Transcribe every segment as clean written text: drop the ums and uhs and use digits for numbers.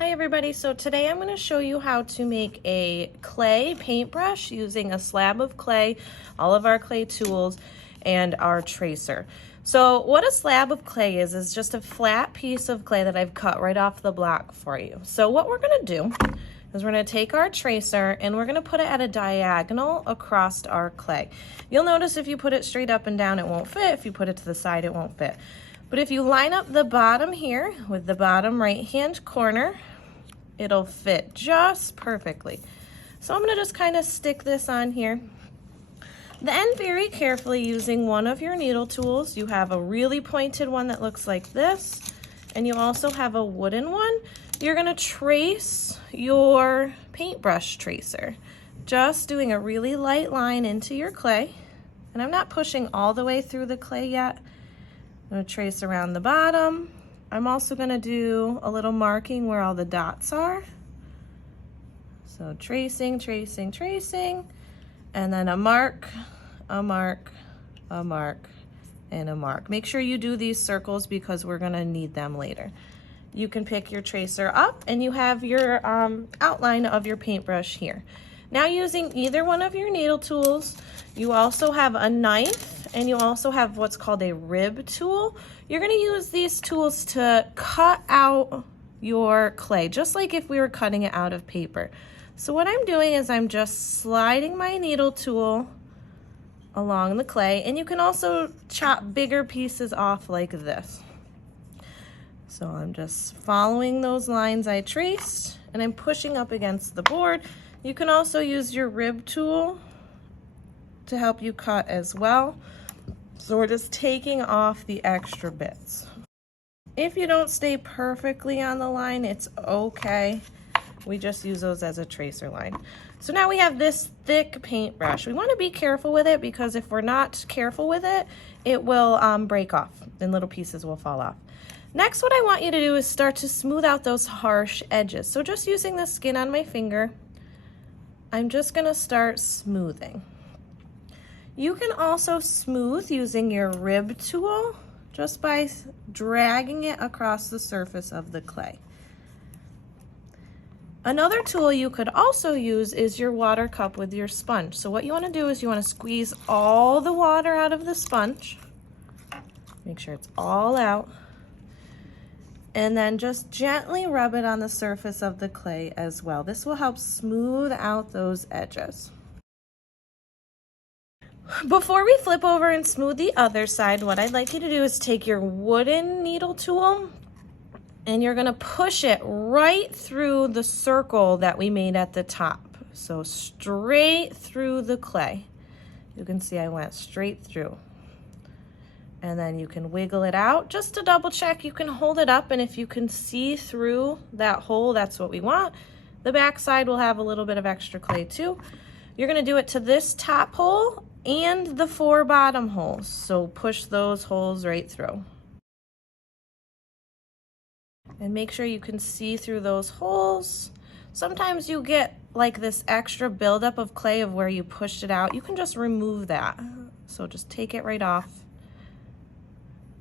Hi everybody, so today I'm going to show you how to make a clay paintbrush using a slab of clay, all of our clay tools, and our tracer. So what a slab of clay is just a flat piece of clay that I've cut right off the block for you. So what we're going to do is we're going to take our tracer and we're going to put it at a diagonal across our clay. You'll notice if you put it straight up and down it won't fit, if you put it to the side it won't fit. But if you line up the bottom here with the bottom right hand corner, it'll fit just perfectly. So I'm going to just kind of stick this on here. Then very carefully using one of your needle tools, you have a really pointed one that looks like this, and you also have a wooden one. You're going to trace your paintbrush tracer, just doing a really light line into your clay. And I'm not pushing all the way through the clay yet. I'm going to trace around the bottom. I'm also going to do a little marking where all the dots are. So tracing, tracing, tracing, and then a mark, a mark, a mark, and a mark. Make sure you do these circles because we're going to need them later. You can pick your tracer up and you have your outline of your paintbrush here. Now using either one of your needle tools, you also have a knife and you also have what's called a rib tool. You're going to use these tools to cut out your clay, just like if we were cutting it out of paper. So what I'm doing is I'm just sliding my needle tool along the clay, and you can also chop bigger pieces off like this. So I'm just following those lines I traced, and I'm pushing up against the board. You can also use your rib tool to help you cut as well. So we're just taking off the extra bits. If you don't stay perfectly on the line, it's okay. We just use those as a tracer line. So now we have this thick paintbrush. We want to be careful with it because if we're not careful with it, it will break off and little pieces will fall off. Next, what I want you to do is start to smooth out those harsh edges. So just using the skin on my finger, I'm just going to start smoothing. You can also smooth using your rib tool just by dragging it across the surface of the clay. Another tool you could also use is your water cup with your sponge. So what you want to do is you want to squeeze all the water out of the sponge. Make sure it's all out. And then just gently rub it on the surface of the clay as well. This will help smooth out those edges. Before we flip over and smooth the other side, what I'd like you to do is take your wooden needle tool and you're going to push it right through the circle that we made at the top. So straight through the clay. You can see I went straight through. And then you can wiggle it out. Just to double check, you can hold it up, and if you can see through that hole, that's what we want. The back side will have a little bit of extra clay too. You're going to do it to this top hole and the 4 bottom holes. So push those holes right through. And make sure you can see through those holes. Sometimes you get like this extra buildup of clay of where you pushed it out. You can just remove that. So just take it right off.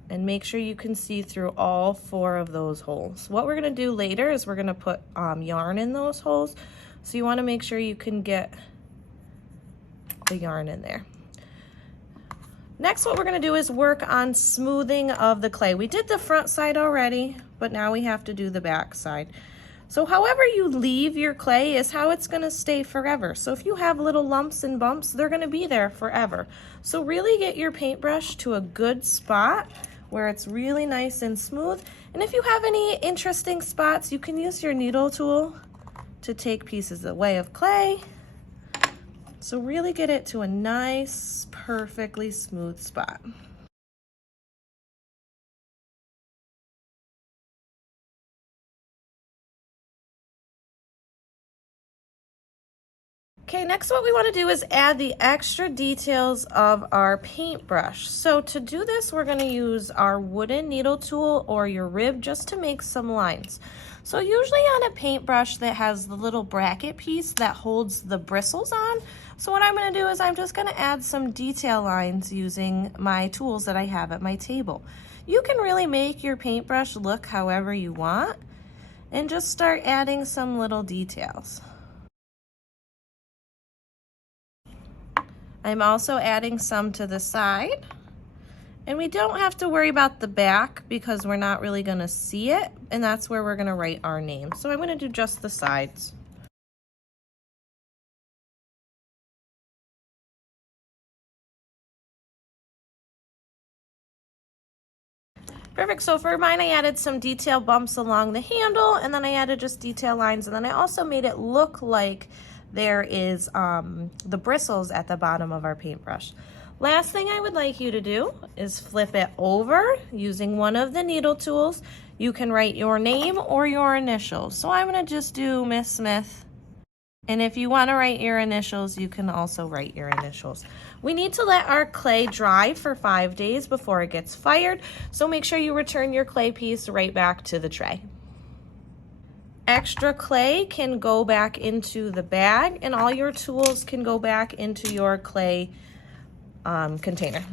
And make sure you can see through all 4 of those holes. What we're going to do later is we're going to put yarn in those holes. So you want to make sure you can get the yarn in there. Next, what we're going to do is work on smoothing of the clay. We did the front side already, but now we have to do the back side. So however you leave your clay is how it's going to stay forever. So if you have little lumps and bumps, they're going to be there forever. So really get your paintbrush to a good spot where it's really nice and smooth. And if you have any interesting spots, you can use your needle tool to take pieces away of clay. So really get it to a nice, perfectly smooth spot. Okay, next what we want to do is add the extra details of our paintbrush. So to do this, we're going to use our wooden needle tool or your rib just to make some lines. So usually on a paintbrush that has the little bracket piece that holds the bristles on. So what I'm going to do is I'm just going to add some detail lines using my tools that I have at my table. You can really make your paintbrush look however you want. and just start adding some little details. I'm also adding some to the side. And we don't have to worry about the back because we're not really gonna see it, and that's where we're gonna write our name. So I'm gonna do just the sides. Perfect, so for mine I added some detail bumps along the handle, and then I added just detail lines, and then I also made it look like there is the bristles at the bottom of our paintbrush. Last thing I would like you to do is flip it over using one of the needle tools. You can write your name or your initials. So I'm gonna just do Miss Smith. And if you wanna write your initials, you can also write your initials. We need to let our clay dry for 5 days before it gets fired. So make sure you return your clay piece right back to the tray. Extra clay can go back into the bag, and all your tools can go back into your clay container.